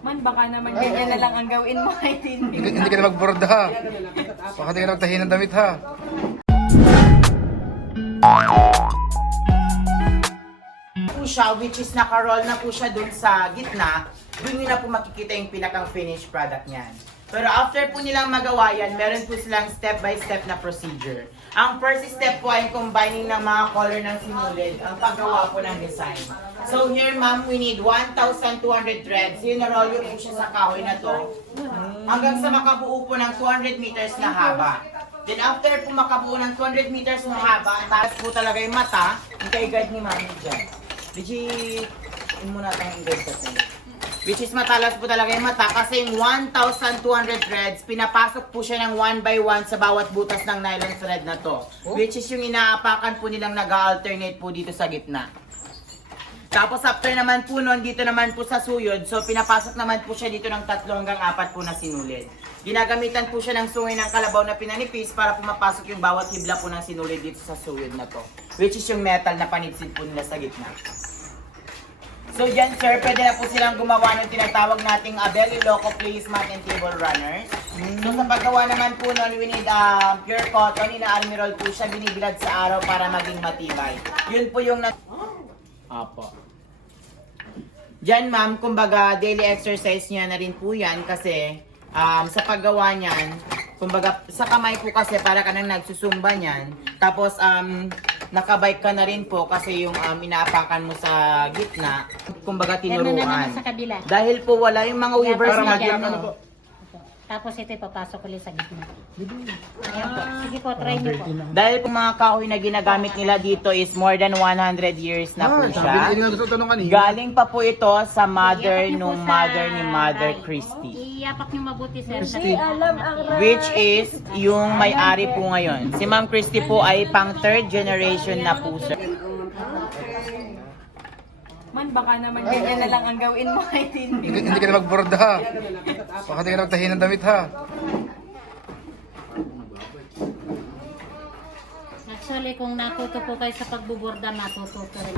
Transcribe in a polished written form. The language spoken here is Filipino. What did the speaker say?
Man, baka naman ganyan na lang ang gawin mo. Hindi ka na magborda ha. Baka di ka na magtahi ng damit ha. Po siya, which is naka-roll na po siya dun sa gitna, dun nyo na po makikita yung pinakang finished product niyan. Pero after po nilang magawa yan, meron po silang step-by-step na procedure. Ang first step po ay combining ng mga color ng sinulid, ang paggawa po ng design. So here ma'am, we need 1,200 threads. Yun, na-roll po siya sa kahoy na to. Hanggang sa makabuo po ng 200 meters na haba. Then after po makabuo ng 200 meters na haba, taas po talaga yung mata, yung kay-guide ni mami dyan. Richie, yun muna tayong i-guide ko sa'yo. Which is matalas po talaga yung mata kasi yung 1,200 threads, pinapasok po siya ng 1 by 1 sa bawat butas ng nylon thread na to. Which is yung inaapakan po nilang nag-alternate po dito sa gitna. Tapos after naman po nun, dito naman po sa suyod, so pinapasok naman po siya dito ng 3 hanggang 4 po na sinulid. Ginagamitan po siya ng sungay ng kalabaw na pinanipis para pumapasok yung bawat hibla po ng sinulid dito sa suyod na to. Which is yung metal na panitsid po nila sa gitna. So dyan sir, pwede na po silang gumawa ng tinatawag nating Abelli Loco Placement and Table Runners. So sa paggawa naman po nun, we need pure cotton, ina-army roll po siya, binibilad sa araw para maging matibay. Yun po yung Apo. Diyan ma'am, kumbaga daily exercise niya na rin po yan kasi sa paggawa niyan, kumbaga sa kamay po kasi para ka nang nagsusumba niyan. Tapos nakabike ka na rin po kasi yung inaapakan mo sa gitna, kumbaga tinuruan. Ganun na naman sa kabila. Dahil po wala yung mga weavers Para na magyan, dyan. ano. Tapos ito ipapasok ulit sa gitna. Ayan po. Sige po, try niyo po. Dahil po mga kahoy na ginagamit nila dito is more than 100 years na po siya. Galing pa po ito sa mother nung mother ni Mother Christie. Iyapak niyo mabuti, sir. Which is yung may-ari po ngayon. Si Ma'am Christie po ay pang 3rd generation na po sir. Man, baka naman ganyan na lang ang gawin mo. Hindi ka na magborda ha. Baka di ka na magtahi ng damit ha. Actually, kung natuto po kayo sa pagbuborda, matututo rin.